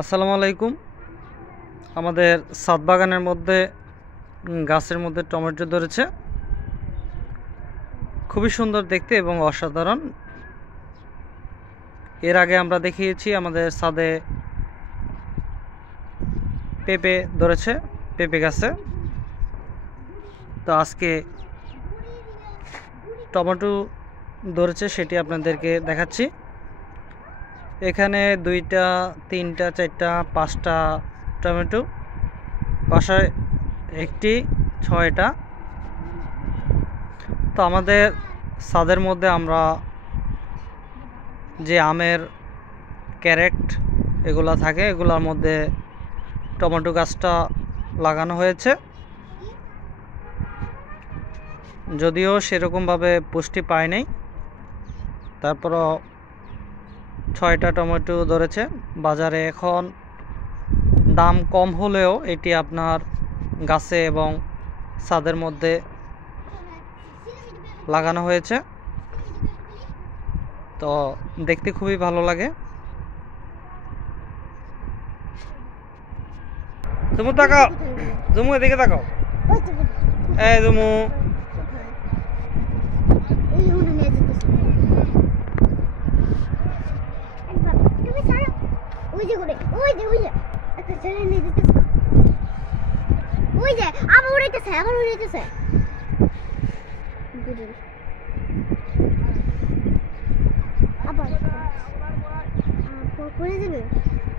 আসসালামু আলাইকুম। আমাদের ছাদ বাগানের মধ্যে গাছের মধ্যে টমেটো ধরেছে, খুবই সুন্দর দেখতে এবং অসাধারণ। এর আগে আমরা দেখিয়েছি আমাদের ছাদে পেঁপে ধরেছে, পেঁপে গাছে। তো আজকে টমেটো ধরেছে, সেটি আপনাদেরকে দেখাচ্ছি। এখানে 2টা 3টা 4টা 5টা টমেটো, বাসায় একটি 6টা। তো আমাদের ছাদের মধ্যে আমরা যে আমের ক্যারেট এগুলা থাকে, এগুলোর মধ্যে টমেটো গাছটা লাগানো হয়েছে। যদিও সেরকমভাবে পুষ্টি পায় নাই, তারপরও 6টা টমেটো ধরেছে। বাজারে এখন দাম কম হলেও এটি আপনার গাছে এবং ছাদের মধ্যে লাগানো হয়েছে, তো দেখতে খুবই ভালো লাগে। জুমু তাকাও, জুমু এদিকে তাকাও। এই জুমু,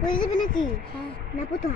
পড়ে যাবে নাকি? না প্রথম